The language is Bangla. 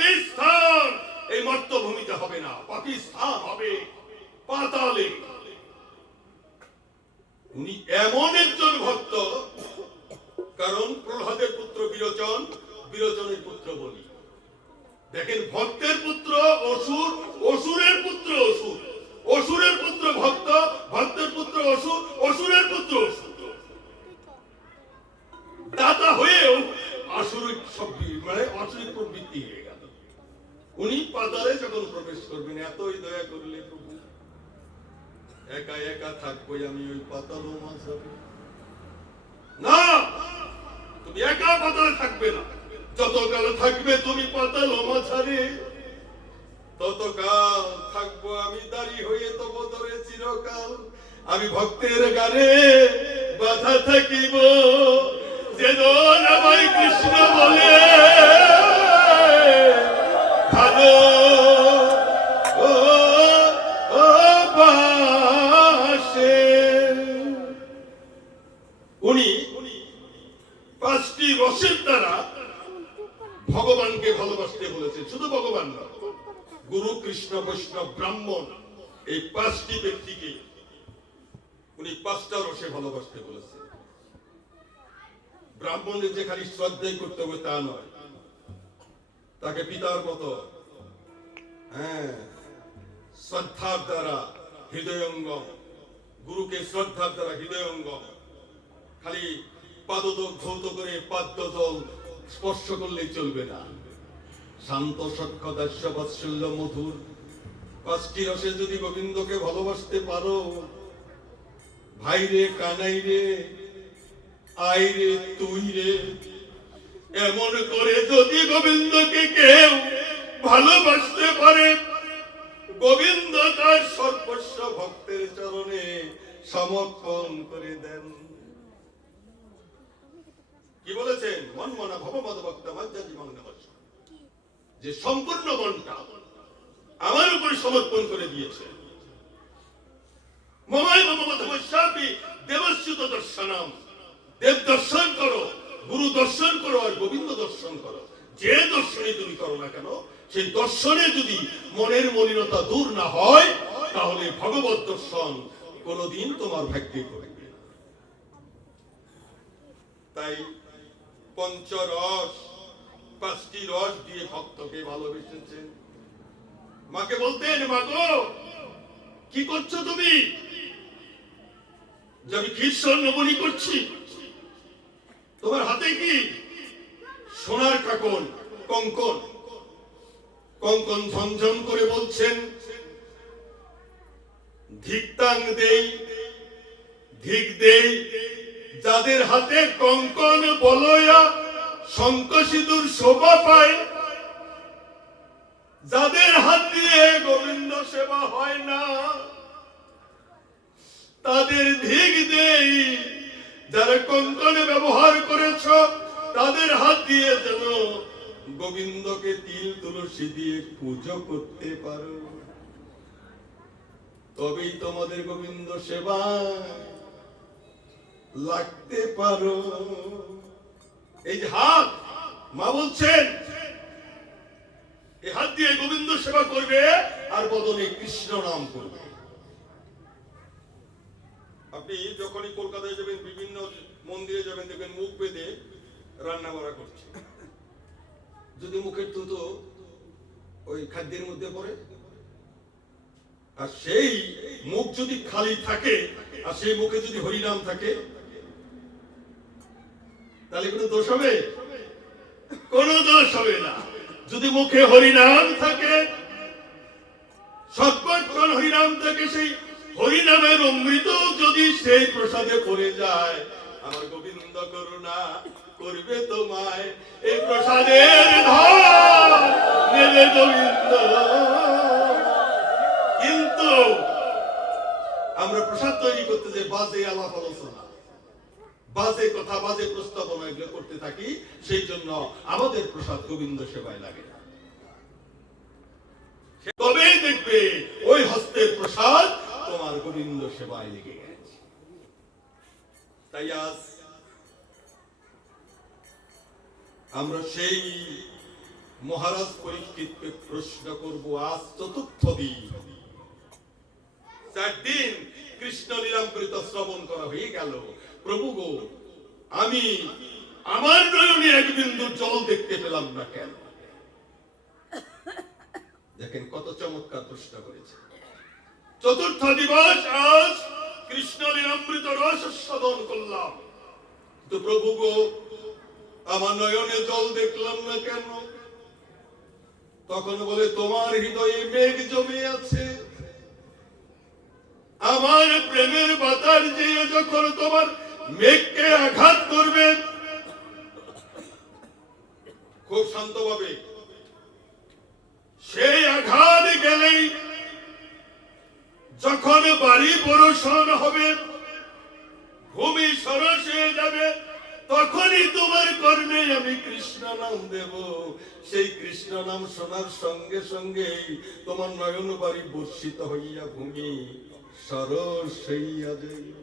পাকিস্তান এই মর্তভূমিতে হবে না, পাকিস্তান হবে পাতালে। উনি এমন একজন ভক্ত, কারণ প্রহ্লাদের পুত্র বিরোচন, বিরোচনের পুত্র বলি। দেখেন, ভক্তের পুত্র অসুর, অসুরের পুত্র অসুর, অসুরের পুত্র ভক্ত, ভক্তের পুত্র অসুর, অসুরের পুত্র অসুর। দাতা হয়েও আসুরিক মানে অসুরিক প্রবৃত্তি হয়ে গেল। উনি পাতালে যখন প্রবেশ করবেন, এতই দয়া করলে প্রভু, একা একা থাকবো আমি ওই পাতাল মাঝাবে না, তুমি একা পাতালে থাকবে না। যতকাল থাকবে তুমি পাতাল মাঝারে, ততকাল থাকবো আমি দাঁড়ি হয়ে তব ধরে চিরকাল। আমি ভক্তের গানে বাধা থাকিব, যেজন আমায় কৃষ্ণ বলে ভালো বাসে। উনি পাঁচটি রসের দ্বারা ভগবানকে ভালোবাসতে বলেছেন। শুধু ভগবান না, গুরু, কৃষ্ণ, বৈষ্ণব, ব্রাহ্মণ, এই পাঁচটি ব্যক্তিকে উনি পাঁচটা রসে ভালোবাসতে বলেছেন। ব্রাহ্মণের যে খালি শ্রদ্ধাই করতে হবে তা নয়, তাকে পিতার মতো শ্রদ্ধার দ্বারা হৃদয়ঙ্গম, গুরুকে শ্রদ্ধার দ্বারা হৃদয়ঙ্গম। খালি পাদদোষ ধৌত করে পাদ্যজল স্পর্শ করলেই চলবে না। শান্ত, সখ্য, দাস্য, বাৎসল্য, মধুর, পাঁচটি রসে যদি গোবিন্দকে ভালোবাসতে পারো, ভাই রে, কানাই রে, আই রে, তুই রে, এমন করে যদি গোবিন্দকে কেউ ভালোবাসতে পারে, গোবিন্দ তার সর্বস্ব ভক্তের চরণে সমর্পণ করে দেন। কি বলেছেন? মন মনা ভবমদ ভক্তা মজ্জা জীবন, যে সম্পূর্ণ মনটা আমার উপরে সমর্পণ করে দিয়েছে। মমায় মমমধবস্যাপি দেবস্যুত দর্শনম, দেব দর্শন করো, গুরু দর্শন করো, আর গোবিন্দ দর্শন করো। যে দর্শনে তুমি করো না কেন, সেই দর্শনে যদি মনের মলিনতা দূর না হয়, তাহলে ভগবত দর্শন কোনদিন তোমার ভাগ্যে করবে। তাই পঞ্চরস, পাঁচটি রস দিয়ে ভক্তকে ভালোবেসেছেন। মাকে বলতেন, মা গো, কি করছো তুমি? যে আমি ক্ষীর স্বর্ণমণি করছি। তোমার হাতে কি? সোনার কাকন, কঙ্কন। কঙ্কন ঝনঝন করে বলছেন, ধিক্তাং দেই, ধিক দেই, যাদের হাতে কঙ্কন বলয়া শঙ্খ সিঁদুর শোভা পায়, যাদের হাত দিয়ে গোবিন্দ সেবা হয় না, তাদের ধিক দেই। যারা কঙ্কনে ব্যবহার করেছ, তাদের হাত দিয়ে যেন গোবিন্দকে তিল তুলসী দিয়ে পুজো করতে পারো, তবেই তোমাদের গোবিন্দ সেবা লাগতে পারো। এই যে হাত, মা বলছেন, এই হাত দিয়ে গোবিন্দ সেবা করবে আর বদনে কৃষ্ণ নাম করবে। আপনি যখনই কলকাতায় যাবেন, বিভিন্ন মন্দিরে যাবেন, দেখবেন মুখ বেঁধে রান্না করা করছে। যদি মুখের থুতো ওই খাদ্যের মধ্যে পড়ে, আর সেই মুখ যদি খালি থাকে, আর সেই মুখে যদি হরিনাম থাকে, তাহলে কোনো দোষ হবে? কোনো দোষ হবে না। যদি মুখে হরিনাম থাকে, সর্বক্ষণ হরিনাম থাকে, সেই হরিনামের অমৃত যদি সেই প্রসাদে পড়ে যায়, আমার গোবিন্দ করুণা করবে তোমায়, এই প্রসাদের ধন নেবে গোবিন্দ। কিন্তু আমরা প্রসাদ তৈরি করতে যে বাজে আলাপ আলোচনা, বাজে কথা, বাজে প্রস্তাবনা এগুলো করতে থাকি, সেই জন্য আমাদের প্রসাদ গোবিন্দ সেবায় লাগে না। তবেই দেখবে ওই হস্তের প্রসাদ তোমার গোবিন্দ সেবায় লেগে গেছে। তাই আজ আমরা সেই মহারাজ পরীক্ষিতকে প্রশ্ন করব, আজ চতুর্থ দিন, 4 দিন কৃষ্ণ লীলামৃত শ্রবণ করা হয়ে গেল। প্রভু গো, আমি আমার নয়নে এক বিন্দু জল দেখতে পেলাম না কেন? দেখেন কত চমৎকার প্রশ্ন করেছে। চতুর্থ দিবস আজ কৃষ্ণ লীলামৃত রস সাধন করলাম, তো প্রভু গো, আমার নয়নে জল দেখলাম না কেন? তখন বলে, তোমার হৃদয়ে মেঘ জমে আছে। আমার প্রেমের বাতাস যে যখন তোমার মেঘকে আঘাত করবে, খুব শান্তভাবে, সেই আঘাত গেলেই যখন বাড়ি বর্ষণ হবে, ভূমি সরস হয়ে যাবে, তখনই তোমার কর্ণে আমি কৃষ্ণ নাম দেব। সেই কৃষ্ণ নাম শোনার সঙ্গে সঙ্গে তোমার নয়ন বাড়ি বর্ষিত হইয়া ভূমি সরস হইয়া যাইবে।